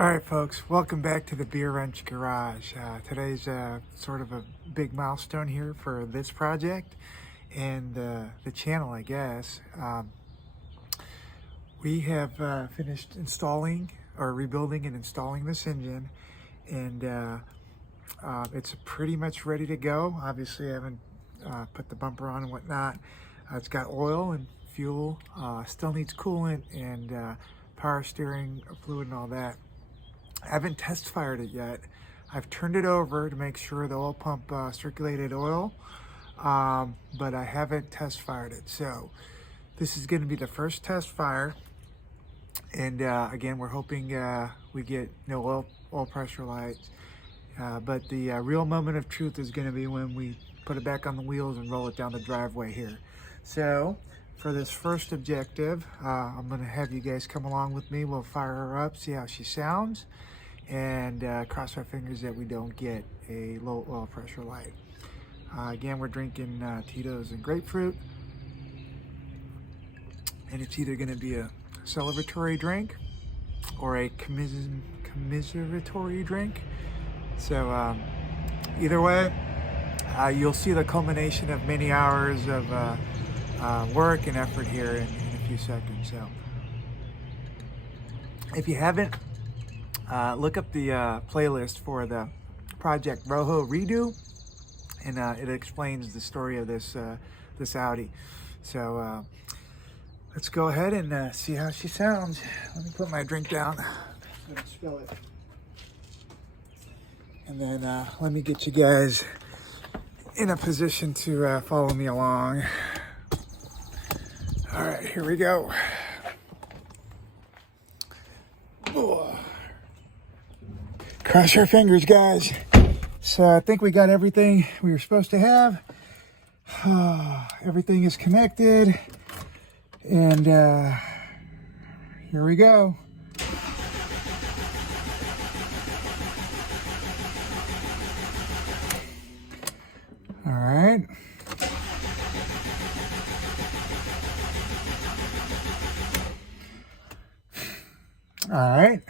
Alright folks, welcome back to the Gearwrench garage. Today's sort of a big milestone here for this project and the channel, I guess. We have finished installing or rebuilding and installing this engine, and it's pretty much ready to go. Obviously I haven't put the bumper on and whatnot. It's got oil and fuel, still needs coolant and power steering fluid and all that. I haven't test fired it yet. I've turned it over to make sure the oil pump circulated oil, but I haven't test fired it. So this is going to be the first test fire, and again, we're hoping we get no oil pressure lights, but the real moment of truth is going to be when we put it back on the wheels and roll it down the driveway here. So for this first objective, I'm going to have you guys come along with me. We'll fire her up, see how she sounds, and cross our fingers that we don't get a low oil pressure light. Again, we're drinking Tito's and grapefruit, and it's either going to be a celebratory drink or a commiseratory drink. So either way, you'll see the culmination of many hours of work and effort here in a few seconds. So if you haven't, look up the playlist for the Project RoJo Re-Do, and it explains the story of this this Audi. So let's go ahead and see how she sounds. Let me put my drink down. Let me spill it. And then let me get you guys in a position to follow me along. All right, here we go. Oh. Cross your fingers, guys. So I think we got everything we were supposed to have. Everything is connected, and here we go. All right. All right.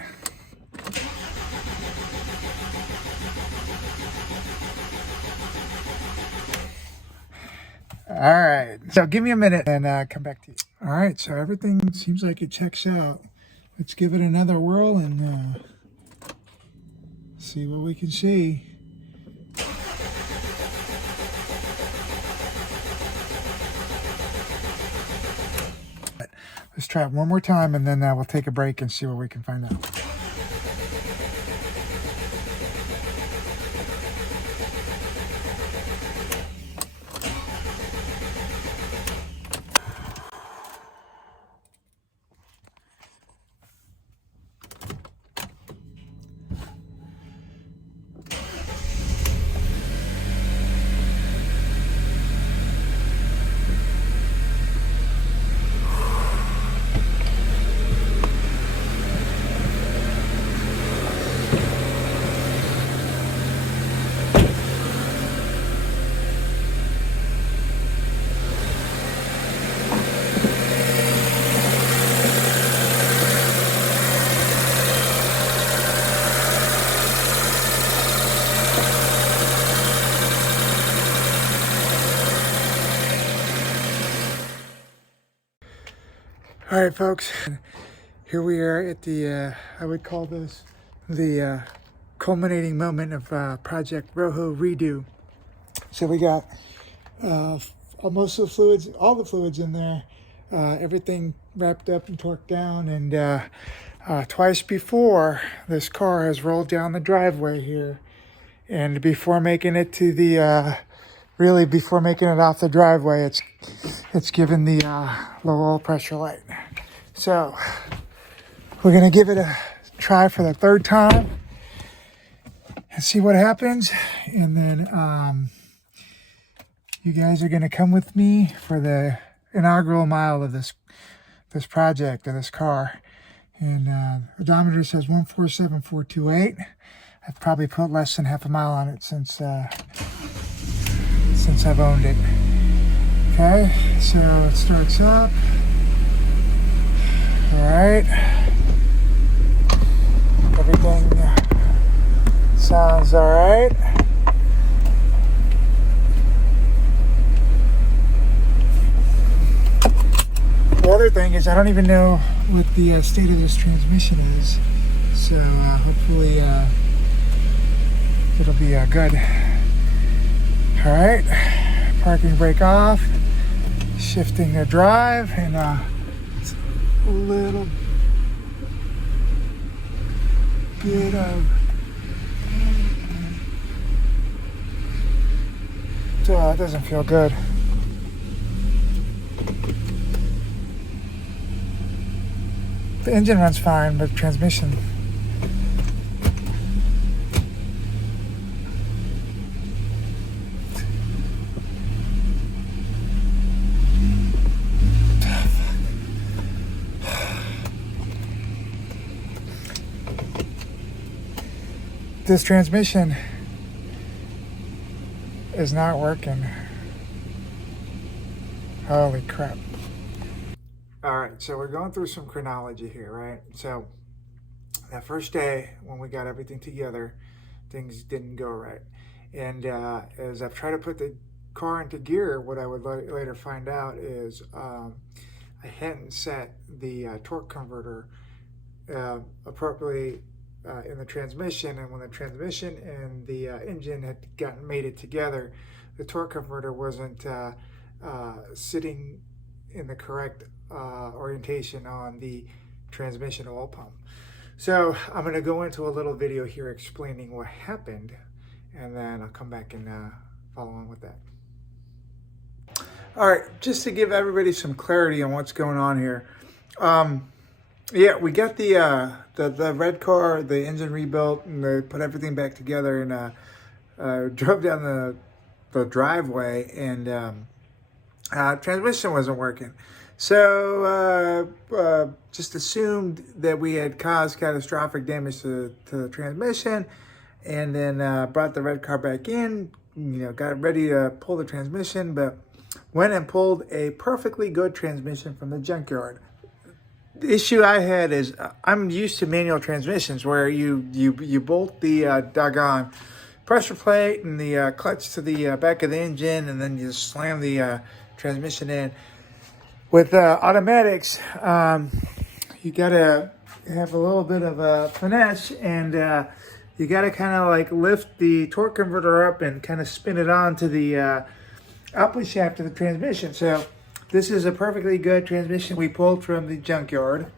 All right. So give me a minute and come back to you. All right. So everything seems like it checks out. Let's give it another whirl and see what we can see. Let's try it one more time, and then we'll take a break and see what we can find out. All right, folks, here we are at the, I would call this the culminating moment of Project RoJo Re-Do. So we got most of the fluids, all the fluids in there, everything wrapped up and torqued down, and twice before this car has rolled down the driveway here, and before making it to the really before making it off the driveway, it's given the low oil pressure light. So we're gonna give it a try for the third time and see what happens. And then you guys are gonna come with me for the inaugural mile of this project, of this car. And odometer says 147,428. I've probably put less than half a mile on it since I've owned it. Okay, so it starts up. All right, everything Sounds all right. The other thing is I don't even know what the state of this transmission is, so hopefully it'll be good. All right, parking brake off, shifting the drive, and it's a little bit of it doesn't feel good. The engine runs fine, but transmission. This transmission is not working. Holy crap. All right, so we're going through some chronology here, right? So that first day when we got everything together, things didn't go right. And as I've tried to put the car into gear, what I would later find out is I hadn't set the torque converter appropriately in the transmission, and when the transmission and the engine had made it together, the torque converter wasn't sitting in the correct orientation on the transmission oil pump. So I'm going to go into a little video here explaining what happened, and then I'll come back and follow on with that. All right, just to give everybody some clarity on what's going on here. Yeah, we got the red car, the engine rebuilt, and they put everything back together, and drove down the driveway, and transmission wasn't working. So just assumed that we had caused catastrophic damage to the transmission, and then brought the red car back in, got ready to pull the transmission, but went and pulled a perfectly good transmission from the junkyard. The issue I had is I'm used to manual transmissions where you bolt the doggone pressure plate and the clutch to the back of the engine, and then you slam the transmission in. With automatics, you gotta have a little bit of a finesse, and you gotta kind of like lift the torque converter up and kind of spin it onto the output shaft of the transmission. So this is a perfectly good transmission we pulled from the junkyard.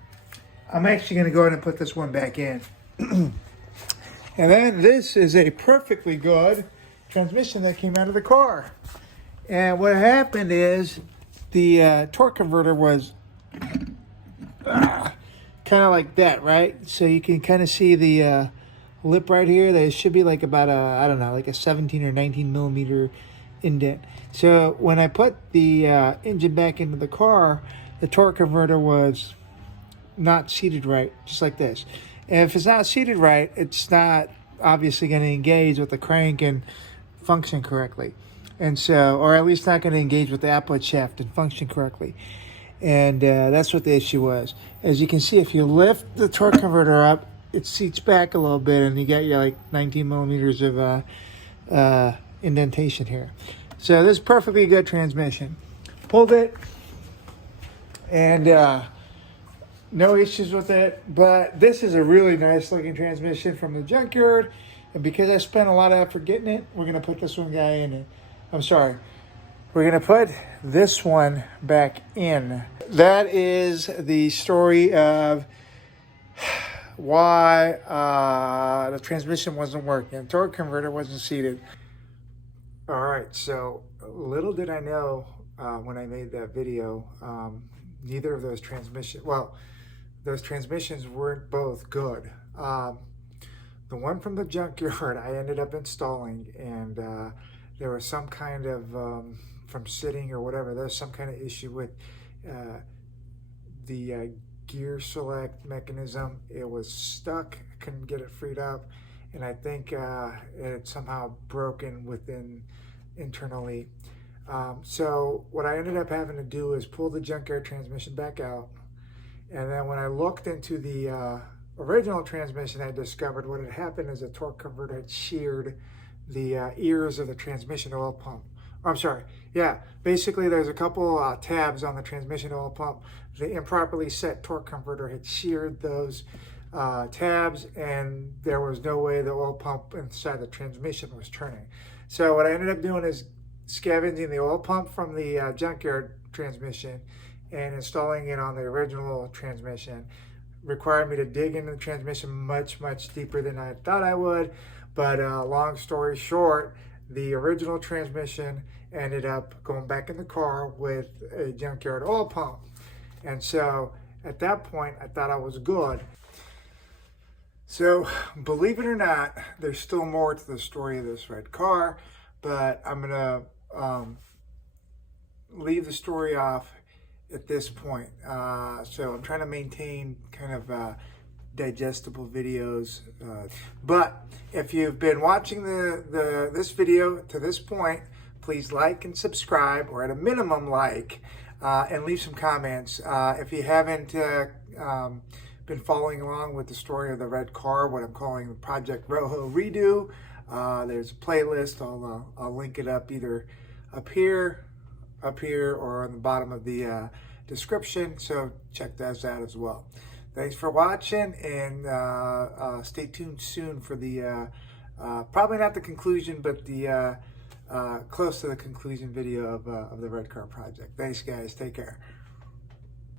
I'm actually going to go ahead and put this one back in. And then this is a perfectly good transmission that came out of the car. And what happened is the torque converter was kind of like that, right? So you can kind of see the lip right here. There should be like about I don't know, like a 17 or 19 millimeter indent. So when I put the engine back into the car, the torque converter was not seated right, just like this. And if it's not seated right, it's not obviously going to engage with the crank and function correctly. And so, or at least not going to engage with the output shaft and function correctly. And that's what the issue was. As you can see, if you lift the torque converter up, it seats back a little bit, and you got your like 19 millimeters of indentation here. So this is perfectly good transmission. Pulled it, and no issues with it. But this is a really nice looking transmission from the junkyard, and because I spent a lot of effort getting it, we're gonna put this one guy in it. We're gonna put this one back in. That is the story of why the transmission wasn't working. The torque converter wasn't seated. All right, so little did I know when I made that video, neither of those transmissions, well, those transmissions weren't both good. The one from the junkyard I ended up installing, and there was some kind of, from sitting or whatever, there's some kind of issue with the gear select mechanism. It was stuck, I couldn't get it freed up, and I think it had somehow broken internally. So what I ended up having to do is pull the junkyard transmission back out, and then when I looked into the original transmission, I discovered what had happened is a torque converter had sheared the ears of the transmission oil pump. I'm sorry, yeah, basically there's a couple tabs on the transmission oil pump. The improperly set torque converter had sheared those tabs, and there was no way the oil pump inside the transmission was turning. So what I ended up doing is scavenging the oil pump from the junkyard transmission and installing it on the original transmission. Required me to dig into the transmission much deeper than I thought I would, but long story short, the original transmission ended up going back in the car with a junkyard oil pump. And so at that point I thought I was good. So believe it or not, there's still more to the story of this red car, but I'm gonna leave the story off at this point. So I'm trying to maintain kind of digestible videos. But if you've been watching this video to this point, please like and subscribe, or at a minimum like, and leave some comments. If you haven't been following along with the story of the red car, what I'm calling Project RoJo Re-Do, there's a playlist. I'll link it up either up here, or on the bottom of the description, so check those out as well. Thanks for watching, and stay tuned soon for the probably not the conclusion, but the close to the conclusion video of the red car project. Thanks guys, take care.